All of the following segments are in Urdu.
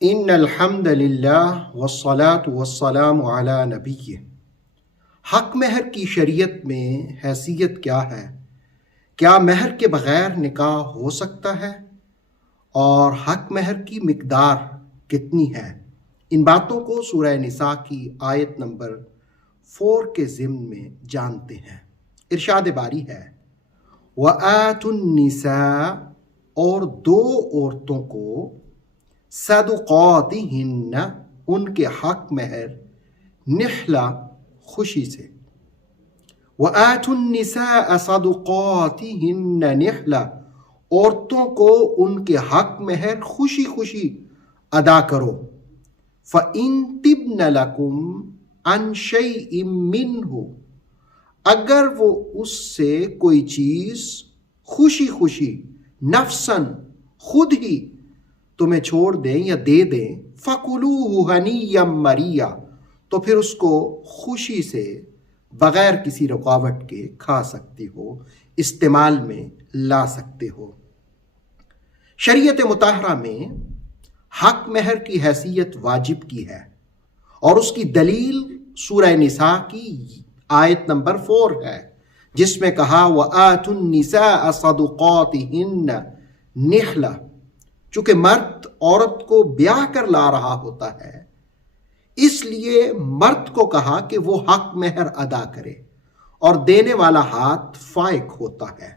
ان الحمد للہ والصلاة والسلام علی نبیہ۔ حق مہر کی شریعت میں حیثیت کیا ہے؟ کیا مہر کے بغیر نکاح ہو سکتا ہے؟ اور حق مہر کی مقدار کتنی ہے؟ ان باتوں کو سورہ نساء کی آیت نمبر 4 کے ضمن میں جانتے ہیں۔ ارشاد باری ہے وَآتُوا النِّسَاءَ، اور دو عورتوں کو صدقاتہن، ان کے حق مہر، نحلہ، خوشی سے۔ وَآتُوا النِّسَاءَ صَدُقَاتِهِنَّ نِحْلَةً، عورتوں کو ان کے حق مہر خوشی خوشی ادا کرو۔ فَإِن تِبْنَ لَكُمْ عَنْ شَيْءٍ مِّنْهُ، اگر وہ اس سے کوئی چیز خوشی خوشی نفساً خود ہی تمہیں چھوڑ دیں یا دے دیں، فَكُلُوهُ هَنِيًّا مَرِيًّا، تو پھر اس کو خوشی سے بغیر کسی رکاوٹ کے کھا سکتے ہو، استعمال میں لا سکتے ہو۔ شریعت مطہرہ میں حق مہر کی حیثیت واجب کی ہے، اور اس کی دلیل سورہ نساء کی آیت نمبر 4 ہے، جس میں کہا وَآتُوا النِّسَاءَ صَدُقَاتِهِنَّ نِحْلَةً۔ چونکہ مرد عورت کو بیاہ کر لا رہا ہوتا ہے، اس لیے مرد کو کہا کہ وہ حق مہر ادا کرے، اور دینے والا ہاتھ فائق ہوتا ہے۔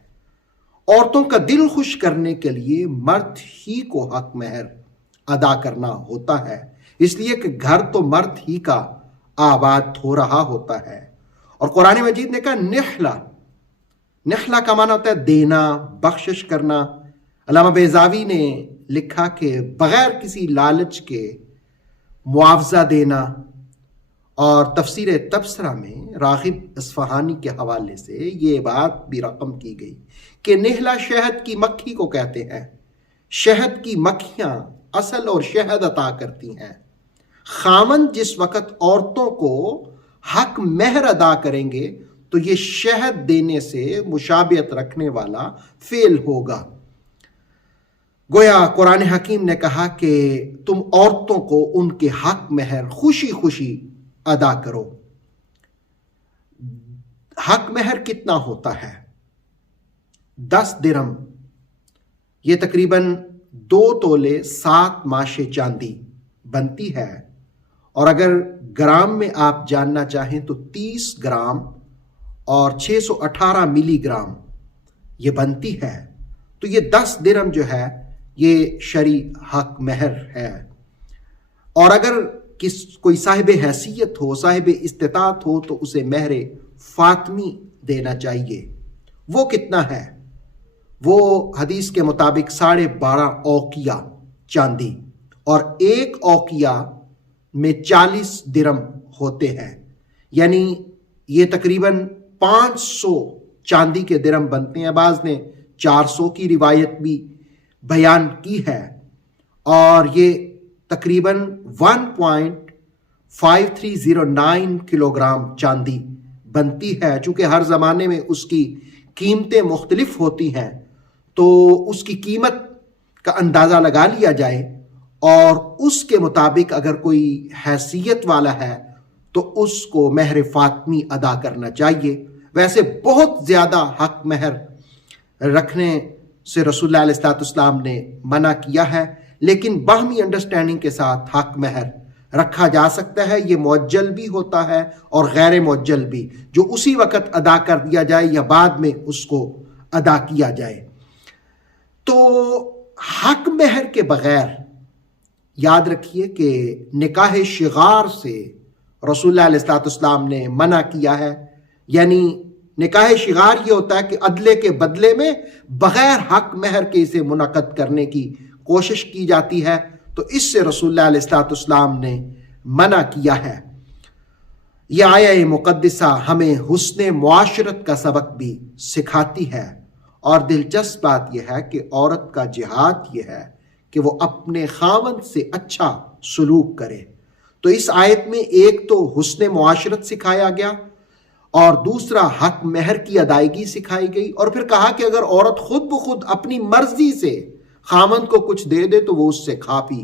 عورتوں کا دل خوش کرنے کے لیے مرد ہی کو حق مہر ادا کرنا ہوتا ہے، اس لیے کہ گھر تو مرد ہی کا آباد ہو رہا ہوتا ہے۔ اور قرآن مجید نے کہا نحلہ، نحلہ کا معنی ہوتا ہے دینا، بخشش کرنا۔ علامہ بیضاوی نے لکھا کہ بغیر کسی لالچ کے معاوضہ دینا، اور تفسیر تبصرہ میں راغب اصفہانی کے حوالے سے یہ بات بھی رقم کی گئی کہ نحلہ شہد کی مکھی کو کہتے ہیں۔ شہد کی مکھیاں اصل اور شہد عطا کرتی ہیں۔ خاوند جس وقت عورتوں کو حق مہر ادا کریں گے تو یہ شہد دینے سے مشابہت رکھنے والا فعل ہوگا۔ گویا قرآن حکیم نے کہا کہ تم عورتوں کو ان کے حق مہر خوشی خوشی ادا کرو۔ حق مہر کتنا ہوتا ہے؟ 10 درہم، یہ تقریباً 2 تولے 7 ماشے چاندی بنتی ہے، اور اگر گرام میں آپ جاننا چاہیں تو 30 گرام اور 618 ملی گرام یہ بنتی ہے۔ تو یہ 10 درہم جو ہے یہ شرعی حق مہر ہے۔ اور اگر کوئی صاحب حیثیت ہو، صاحب استطاعت ہو، تو اسے مہر فاطمی دینا چاہیے۔ وہ کتنا ہے؟ وہ حدیث کے مطابق 12.5 اوقیہ چاندی، اور 1 اوقیہ میں 40 درہم ہوتے ہیں، یعنی یہ تقریباً 500 چاندی کے درہم بنتے ہیں۔ بعض نے 400 کی روایت بھی بیان کی ہے، اور یہ تقریباً 1.5309 کلو گرام چاندی بنتی ہے۔ چونکہ ہر زمانے میں اس کی قیمتیں مختلف ہوتی ہیں، تو اس کی قیمت کا اندازہ لگا لیا جائے، اور اس کے مطابق اگر کوئی حیثیت والا ہے تو اس کو مہر فاطمی ادا کرنا چاہیے۔ ویسے بہت زیادہ حق مہر رکھنے سے رسول اللہ علیہ السلام نے منع کیا ہے، لیکن باہمی انڈرسٹینڈنگ کے ساتھ حق مہر رکھا جا سکتا ہے۔ یہ معجل بھی ہوتا ہے اور غیر معجل بھی، جو اسی وقت ادا کر دیا جائے یا بعد میں اس کو ادا کیا جائے۔ تو حق مہر کے بغیر یاد رکھیے کہ نکاح شغار سے رسول اللہ علیہ السلام نے منع کیا ہے۔ یعنی نکاح شغار یہ ہوتا ہے کہ عدلے کے بدلے میں بغیر حق مہر کے اسے منعقد کرنے کی کوشش کی جاتی ہے، تو اس سے رسول اللہ علیہ السلام نے منع کیا ہے۔ یہ آیہ مقدسہ ہمیں حسن معاشرت کا سبق بھی سکھاتی ہے، اور دلچسپ بات یہ ہے کہ عورت کا جہاد یہ ہے کہ وہ اپنے خاوند سے اچھا سلوک کرے۔ تو اس آیت میں ایک تو حسن معاشرت سکھایا گیا، اور دوسرا حق مہر کی ادائیگی سکھائی گئی، اور پھر کہا کہ اگر عورت خود بخود اپنی مرضی سے خامند کو کچھ دے دے تو وہ اس سے کھا پی